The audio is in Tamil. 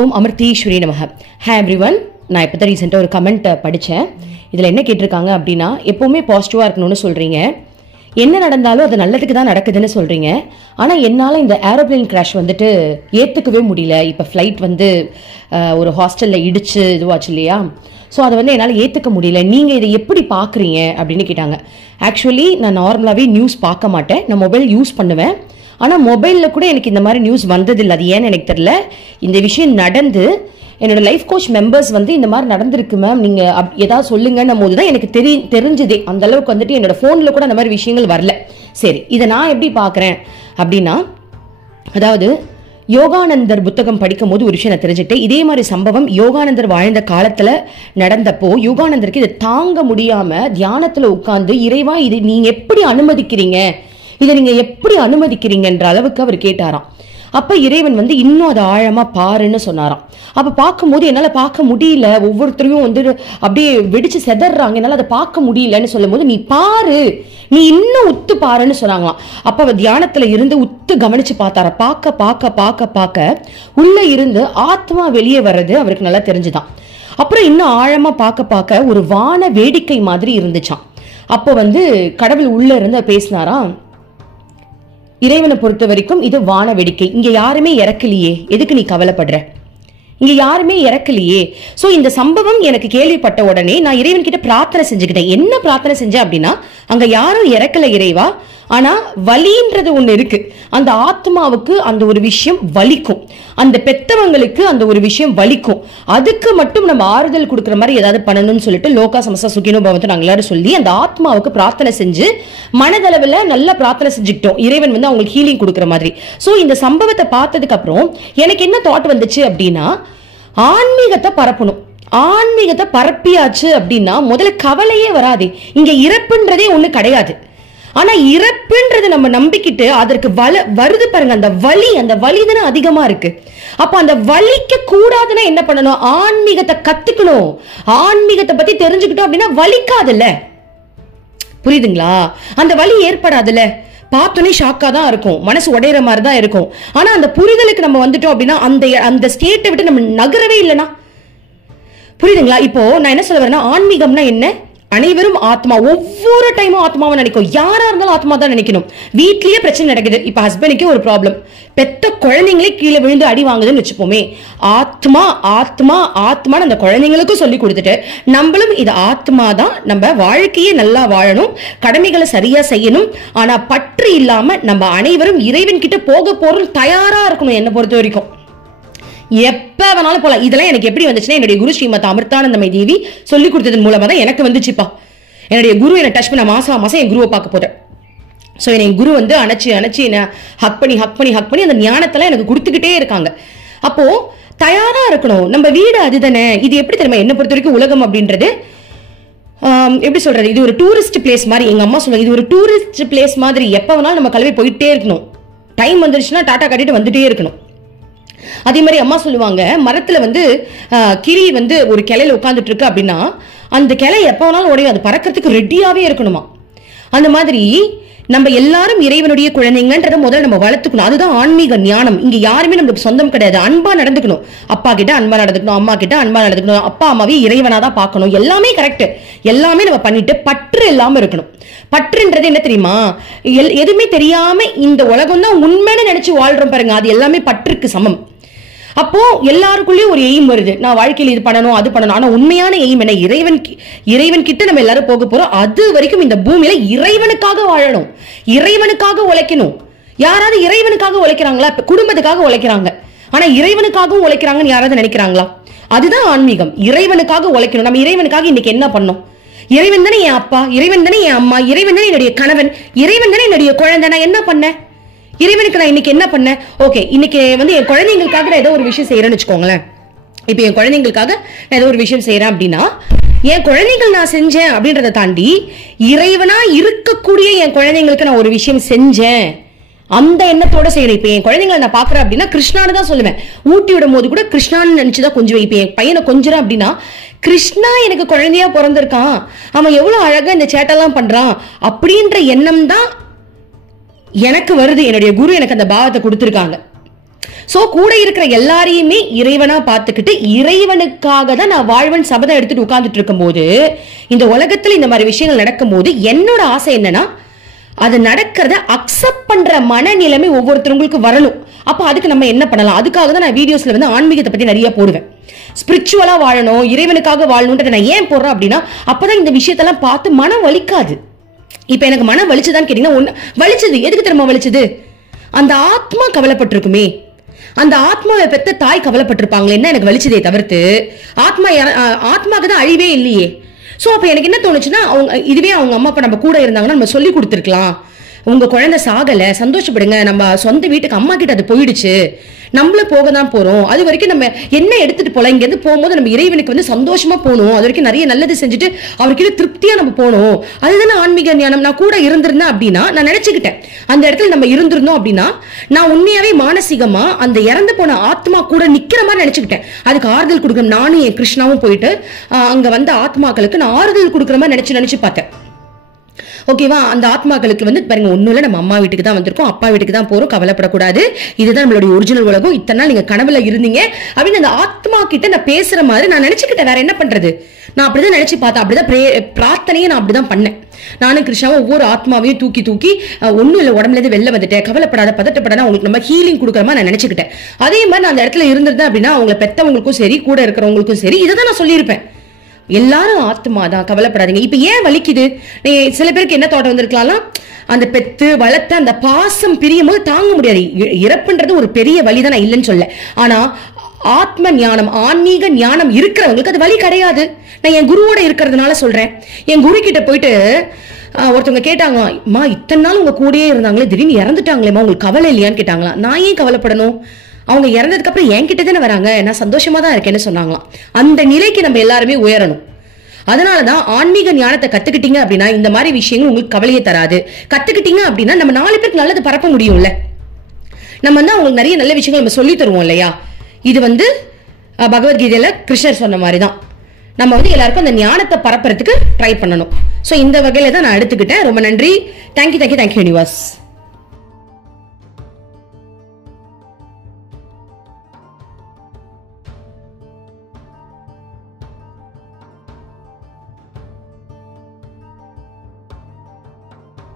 ஓம் அமிர்தீஸ்வரி நமக. Hi everyone. நான் இப்போ தான் ரீசெண்டாக ஒரு கமெண்ட் படித்தேன். இதில் என்ன கேட்டிருக்காங்க அப்படின்னா, எப்போவுமே பாசிட்டிவாக இருக்கணும்னு சொல்கிறீங்க, என்ன நடந்தாலும் அது நல்லதுக்கு தான் நடக்குதுன்னு சொல்கிறீங்க. ஆனால் என்னால் இந்த ஏரோப்ளேன் கிராஷ் வந்துட்டு ஏற்றுக்கவே முடியல. இப்போ ஃப்ளைட் வந்து ஒரு ஹாஸ்டலில் இடிச்சு இதுவாச்சு இல்லையா, ஸோ அதை வந்து என்னால் ஏற்றுக்க முடியல. நீங்கள் இதை எப்படி பார்க்குறீங்க அப்படின்னு கேட்டாங்க. ஆக்சுவலி நான் நார்மலாகவே நியூஸ் பார்க்க மாட்டேன், நான் மொபைல் யூஸ் பண்ணுவேன். ஆனால் மொபைலில் கூட எனக்கு இந்த மாதிரி நியூஸ் வந்ததில்லை. அது ஏன்னு எனக்கு தெரியல. இந்த விஷயம் நடந்து என்னோட லைஃப் கோச் மெம்பர்ஸ் வந்து இந்த மாதிரி நடந்திருக்கு மேம், நீங்கள் ஏதாவது சொல்லுங்கன்னும் போது தான் எனக்கு தெரிஞ்சுதே. அந்த அளவுக்கு வந்துட்டு என்னோட ஃபோனில் கூட அந்த மாதிரி விஷயங்கள் வரல. சரி, இதை நான் எப்படி பார்க்குறேன் அப்படின்னா, அதாவது யோகானந்தர் புத்தகம் படிக்கும் போது ஒரு விஷயம் நான் தெரிஞ்சுக்கிட்டேன். இதே மாதிரி சம்பவம் யோகானந்தர் வாழ்ந்த காலத்துல நடந்தப்போ யோகானந்தருக்கு இதை தாங்க முடியாம தியானத்துல உட்கார்ந்து, இறைவா இது நீங்க எப்படி அனுமதிக்கிறீங்க, இதை நீங்க எப்படி அனுமதிக்கிறீங்கன்ற அளவுக்கு அவர் கேட்டாராம். அப்ப இறைவன் வந்து இன்னும் அதை ஆழமா பாருன்னு சொன்னாராம். அப்ப பார்க்கும்போது என்னால பார்க்க முடியல, ஒவ்வொருத்தரையும் வந்து அப்படியே வெடிச்சு செதறாங்க, என்னால அதை பார்க்க முடியலன்னு சொல்லும் போது, நீ பாரு, நீ இன்னும் உத்து பாருன்னு சொன்னாங்களாம். அப்ப அவர் தியானத்துல இருந்து உத்து கவனிச்சு பார்த்தார. பார்க்க பார்க்க பார்க்க பார்க்க உள்ள இருந்து ஆத்மா வெளியே வர்றது அவருக்கு நல்லா தெரிஞ்சுதான். அப்புறம் இன்னும் ஆழமா பார்க்க பார்க்க ஒரு வான வேடிக்கை மாதிரி இருந்துச்சான். அப்போ வந்து கடவுள் உள்ள இருந்து பேசினாராம், இறைவனை பொறுத்த வரைக்கும் இது வான வேடிக்கை, இங்க யாருமே இறக்கலையே, எதுக்கு நீ கவலைப்படுற, இங்க யாருமே இறக்கலையே. சோ இந்த சம்பவம் எனக்கு கேள்விப்பட்ட உடனே நான் இறைவன் கிட்ட பிரார்த்தனை செஞ்சுக்கிட்டேன். என்ன பிரார்த்தனை செஞ்சேன் அப்படின்னா, அங்க யாரும் இறக்கல இறைவா, ஆனா வலின்றது ஒண்ணு இருக்கு. அந்த ஆத்மாவுக்கு அந்த ஒரு விஷயம் வலிக்கும், அந்த பெத்தவங்களுக்கு அந்த ஒரு விஷயம் வலிக்கும். அதுக்கு மட்டும் நம்ம ஆறுதல் கொடுக்குற மாதிரி ஏதாவது பண்ணணும்னு சொல்லிட்டு லோகா சமஸ்த சுகினோ பவத்தை நாங்க எல்லாரும் சொல்லி அந்த ஆத்மாவுக்கு பிரார்த்தனை செஞ்சு மனதளவுல நல்லா பிரார்த்தனை செஞ்சுக்கிட்டோம். இறைவன் வந்து அவங்களுக்கு ஹீலிங் கொடுக்குற மாதிரி. சோ இந்த சம்பவத்தை பார்த்ததுக்கு அப்புறம் எனக்கு என்ன தாட் வந்துச்சு அப்படின்னா, ஆன்மீகத்தை பரப்பணும். ஆன்மீகத்தை பரப்பியாச்சு அப்படின்னா முதல்ல கவலையே வராது. இங்க இறப்புன்றதே ஒண்ணு கிடையாது. ஆனா இறப்புன்றது நம்ம நம்பிக்கிட்டு அதற்கு வருது பாருங்க, அந்த வலி தானே அதிகமா இருக்கு. அப்ப அந்த வலிக்க கூடாதுன்னா என்ன பண்ணணும், ஆன்மீகத்தை கத்துக்கணும். ஆன்மீகத்தை பத்தி தெரிஞ்சுக்கிட்டோம் அப்படின்னா வலிக்காதுல்ல, புரியுதுங்களா? அந்த வலி ஏற்படாதுல்ல. பார்த்தோன்னே ஷாக்கா தான் இருக்கும், மனசு உடையிற மாதிரி தான் இருக்கும். ஆனா அந்த புரிதலுக்கு நம்ம வந்துட்டோம் அப்படின்னா அந்த ஸ்டேட்டை விட்டு நம்ம நகரவே இல்லைனா, புரியுதுங்களா? இப்போ நான் என்ன சொல்ல வரேன்னா, ஆன்மீகம்னா என்ன, அனைவரும் ஆத்மா, ஒவ்வொரு டைமும் ஆத்மாவை நினைக்கும். யாரா இருந்தாலும் ஆத்மா தான் நினைக்கணும். வீட்லயே பிரச்சனை நடக்குது, இப்ப ஹஸ்பண்டுக்கே ஒரு ப்ராப்ளம், பெத்த குழந்தைங்களே கீழே விழுந்து அடி வாங்குதுன்னு வச்சுப்போமே, ஆத்மா ஆத்மா ஆத்மான்னு அந்த குழந்தைங்களுக்கும் சொல்லி கொடுத்துட்டு நம்மளும் இது ஆத்மா தான், நம்ம வாழ்க்கையே நல்லா வாழணும், கடமைகளை சரியா செய்யணும், ஆனா பற்று இல்லாம நம்ம அனைவரும் இறைவன் கிட்ட போக போறோம் தயாரா இருக்கணும். என்ன பொறுத்த வரைக்கும் எப்ப வேணாலும் போலாம். இதெல்லாம் எனக்கு எப்படி வந்துச்சுன்னா, என்னுடைய குரு ஸ்ரீமத் அமிர்தானந்தமயி தேவி சொல்லி கொடுத்ததன் மூலமா தான் எனக்கு வந்துச்சுப்பா. என்னுடைய குரு என்ன டச் பண்ண மாசம் என் குருவை பார்க்க போறேன். ஸோ என் குரு வந்து அணைச்சு என்ன ஹக் பண்ணி அந்த ஞானத்தெல்லாம் எனக்கு கொடுத்துக்கிட்டே இருக்காங்க. அப்போ தயாரா இருக்கணும். நம்ம வீடு அதுதானே. இது எப்படி தெரியுமா, என்ன பொறுத்த வரைக்கும் உலகம் அப்படின்றது எப்படி சொல்றது, இது ஒரு டூரிஸ்ட் பிளேஸ் மாதிரி. எங்க அம்மா சொல்லுவாங்க, இது ஒரு டூரிஸ்ட் பிளேஸ் மாதிரி. எப்ப வேணாலும் நம்ம கிளம்பி போயிட்டே இருக்கணும். டைம் வந்துருச்சுன்னா டாட்டா கட்டிட்டு வந்துட்டே இருக்கணும். அதே மாதிரி அம்மா சொல்லுவாங்க, மரத்துல வந்து கிளி வந்து ஒரு கிளையில உட்காந்துட்டு இருக்கு அப்படின்னா அந்த கிளை எப்ப வேணாலும் உடையும், அது பறக்கிறதுக்கு ரெடியாவே இருக்கணுமா. அந்த மாதிரி நம்ம எல்லாரும் இறைவனுடைய குழந்தைங்கன்றத முதல்ல நம்ம வளர்த்துக்கணும். அதுதான் ஆன்மீக ஞானம். இங்க யாருமே நம்மளுக்கு சொந்தம் கிடையாது. அன்பா நடந்துக்கணும். அப்பா கிட்ட அன்பா நடந்துக்கணும், அம்மா கிட்ட அன்பா நடந்துக்கணும், அப்பா அம்மாவே இறைவனாதான் பார்க்கணும். எல்லாமே கரெக்ட், எல்லாமே நம்ம பண்ணிட்டு பற்று இல்லாம இருக்கணும். பற்றுன்றது என்ன தெரியுமா, எதுவுமே தெரியாம இந்த உலகம் தான் உண்மைன்னு நினைச்சு வாழ்றோம் பாருங்க, அது எல்லாமே பற்றுக்கு சமம். அப்போ எல்லாருக்குள்ளேயும் ஒரு எய்ம் வருது, நான் வாழ்க்கையில் இது பண்ணணும் அது பண்ணணும். ஆனா உண்மையான எய்ம் என்ன, இறைவன் கிட்ட நம்ம எல்லாரும் போக போறோம். அது வரைக்கும் இந்த பூமியில இறைவனுக்காக வாழணும், இறைவனுக்காக உழைக்கணும். யாராவது இறைவனுக்காக உழைக்கிறாங்களா? குடும்பத்துக்காக உழைக்கிறாங்க, ஆனா இறைவனுக்காகவும் உழைக்கிறாங்கன்னு யாராவது நினைக்கிறாங்களா? அதுதான் ஆன்மீகம். இறைவனுக்காக உழைக்கணும். நம்ம இறைவனுக்காக இன்னைக்கு என்ன பண்ணோம்? இறைவன் தானே என் அப்பா, இறைவன் தானே என் அம்மா, இறைவன் தானே என்னுடைய கணவன், இறைவன் தானே என்னுடைய குழந்தை. நான் என்ன பண்ணேன் இறைவனுக்கு? நான் இன்னைக்கு என்ன பண்ணேன்? ஓகே, இன்னைக்கு வந்து என் குழந்தைங்களுக்காக நான் ஏதோ ஒரு விஷயம் செய்யறேன்னு வச்சுக்கோங்களேன். இப்ப என் குழந்தைங்களுக்காக நான் ஏதோ ஒரு விஷயம் செய்யறேன் அப்படின்னா, என் குழந்தைகள் நான் செஞ்சேன் அப்படின்றத தாண்டி இறைவனா இருக்கக்கூடிய என் குழந்தைங்களுக்கு நான் ஒரு விஷயம் செஞ்சேன், அந்த எண்ணத்தோட செய்யறேன். இப்ப என் குழந்தைங்களை நான் பாக்குறேன் அப்படின்னா கிருஷ்ணான்னு தான் சொல்லுவேன். ஊட்டி விடும் போது கூட கிருஷ்ணான்னு நினைச்சுதான் கொஞ்சம். இப்ப என் பையனை கொஞ்சம் அப்படின்னா, கிருஷ்ணா எனக்கு குழந்தையா பிறந்திருக்கான், அவன் எவ்வளவு அழகா இந்த சேட்டெல்லாம் பண்றான் அப்படின்ற எண்ணம் தான் எனக்கு வருது. என்னுடைய குரு எனக்கு அந்த பாவத்தை கொடுத்திருக்காங்க. சோ கூட இருக்கிற எல்லாரையுமே இறைவனா பார்த்துக்கிட்டு இறைவனுக்காக தான் நான் வாழ்வன் சபதம் எடுத்துட்டு உட்கார்ந்துட்டு இருக்கும் போது இந்த உலகத்துல இந்த மாதிரி விஷயங்கள் நடக்கும் போது என்னோட ஆசை என்னன்னா அது நடக்கிறத அக்செப்ட் பண்ற மனநிலைமை ஒவ்வொருத்தவங்களுக்கு வரணும். அப்ப அதுக்கு நம்ம என்ன பண்ணலாம்? அதுக்காக தான் நான் வீடியோஸ்ல வந்து ஆன்மீகத்தை பத்தி நிறைய போடுவேன். ஸ்பிரிச்சுவலா வாழணும், இறைவனுக்காக வாழணும்ன்றத நான் ஏன் போடுறேன் அப்படின்னா அப்பதான் இந்த விஷயத்தெல்லாம் பார்த்து மனம் வலிக்காது. இப்ப எனக்கு மனம் வலிச்சுதான்னு கேட்டீங்கன்னா வலிச்சது எதுக்கு திரும்ப வலிச்சது? அந்த ஆத்மா கவலைப்பட்டிருக்குமே, அந்த ஆத்மாவை பெத்த தாய் கவலைப்பட்டிருப்பாங்களே, என்ன எனக்கு வலிச்சதே தவிர்த்து ஆத்மாக்கு தான் அழிவே இல்லையே. சோ அப்ப எனக்கு என்ன தோணுச்சுன்னா இதுவே அவங்க அம்மா அப்பா நம்ம கூட இருந்தாங்கன்னா நம்ம சொல்லி கொடுத்துருக்கலாம், உங்க குழந்தை சாகல, சந்தோஷப்படுங்க, நம்ம சொந்த வீட்டுக்கு அம்மா கிட்ட அது போயிடுச்சு, நம்மள போக தான் போறோம், அது வரைக்கும் நம்ம என்ன எடுத்துட்டு போல, இங்க இருந்து போகும்போது நம்ம இறைவனுக்கு வந்து சந்தோஷமா போகணும், அது வரைக்கும் நிறைய நல்லது செஞ்சுட்டு அவர்கிட்ட திருப்தியா நம்ம போகணும், அதுதானே ஆன்மீக ஞானம். நான் கூட இருந்திருந்தேன் அப்படின்னா நான் நினைச்சுக்கிட்டேன் அந்த இடத்துல நம்ம இருந்திருந்தோம் அப்படின்னா நான் உண்மையாவே மானசீகமா அந்த இறந்து போன ஆத்மா கூட நிக்கிற மாதிரி நினைச்சுக்கிட்டேன். அதுக்கு ஆறுதல் கொடுக்கணும். நானும் என் கிருஷ்ணாவும் போயிட்டு அங்க வந்த ஆத்மாக்களுக்கு நான் ஆறுதல் கொடுக்குற மாதிரி நினைச்சு பார்த்தேன். ஓகேவா? அந்த ஆத்மாக்களுக்கு வந்து பாருங்க, ஒண்ணும் இல்ல, நம்ம அம்மா வீட்டுக்கு தான் வந்திருக்கோம், அப்பா வீட்டுக்கு தான் போறோம், கவலைப்படக்கூடாது, இதுதான் நம்மளுடைய ஒரிஜினல் உலகம், இத்தனை நாள் நீங்க கனவுல இருந்தீங்க அப்படின்னு அந்த ஆத்மா கிட்ட நான் பேசுற மாதிரி நான் நினைச்சுக்கிட்டேன். வேற என்ன பண்றது? நான் அப்படிதான் நினைச்சு பார்த்தேன், அப்படிதான் பிரார்த்தனையே நான் அப்படிதான் பண்ணேன். நானும் கிருஷ்ணாவும் ஒவ்வொரு ஆத்மாவையும் தூக்கி தூக்கி ஒன்னும் இல்ல, உடம்புல இருந்து வெளில வந்துட்டேன், கவலைப்படாத, பதட்டப்படாத, உங்களுக்கு நம்ம ஹீலிங் கொடுக்குற மாதிரி நான் நினைச்சுக்கிட்டேன். அதே மாதிரி நான் அந்த இடத்துல இருந்திருந்தேன் அப்படின்னா அவங்களை பெத்தவங்களுக்கும் சரி கூட இருக்கிறவங்களுக்கும் சரி இதை தான் நான் சொல்லியிருப்பேன். எல்லாரும் ஆத்மா தான், கவலைப்படாதீங்க. இப்ப ஏன் வலிக்குது? சில பேருக்கு என்ன தோட்டம் வந்திருக்கலாம், அந்த பெத்து வளர்த்த அந்த பாசம் பிரியும் போது தாங்க முடியாது. இறப்புன்றது ஒரு பெரிய வலிதான், நான் இல்லைன்னு சொல்ல. ஆனா ஆத்ம ஞானம், ஆன்மீக ஞானம் இருக்கிறவங்களுக்கு அது வலி கிடையாது. நான் என் குருவோட இருக்கிறதுனால சொல்றேன். என் குரு கிட்ட போயிட்டு ஒருத்தவங்க கேட்டாங்க, அம்மா இத்தனை நாள் உங்க கூடயே இருந்தாங்களே, திடீர்னு இறந்துட்டாங்களேம்மா, உங்களுக்கு கவலை இல்லையான்னு கேட்டாங்களா. நான் ஏன் கவலைப்படணும்? அவங்க இறந்ததுக்கு அப்புறம் என்கிட்ட தானே வராங்க, நான் சந்தோஷமா தான் இருக்கேன்னு சொன்னாங்களாம். அந்த நிலைக்கு நம்ம எல்லாருமே உயரணும். அதனாலதான் ஆன்மீக ஞானத்தை கத்துக்கிட்டீங்க அப்படின்னா இந்த மாதிரி விஷயங்கள் உங்களுக்கு கவலையே தராது. கத்துக்கிட்டீங்க அப்படின்னா நம்ம 4 பேருக்கு நல்லது பரப்ப முடியும்ல. நம்ம வந்து அவங்களுக்கு நிறைய நல்ல விஷயங்கள் நம்ம சொல்லி தருவோம் இல்லையா? இது வந்து பகவத்கீதையில கிருஷ்ணர் சொன்ன மாதிரிதான் நம்ம வந்து எல்லாருக்கும் அந்த ஞானத்தை பரப்புறதுக்கு ட்ரை பண்ணணும். சோ இந்த வகையில தான் நான் எடுத்துக்கிட்டேன். ரொம்ப நன்றி. Thank you universe.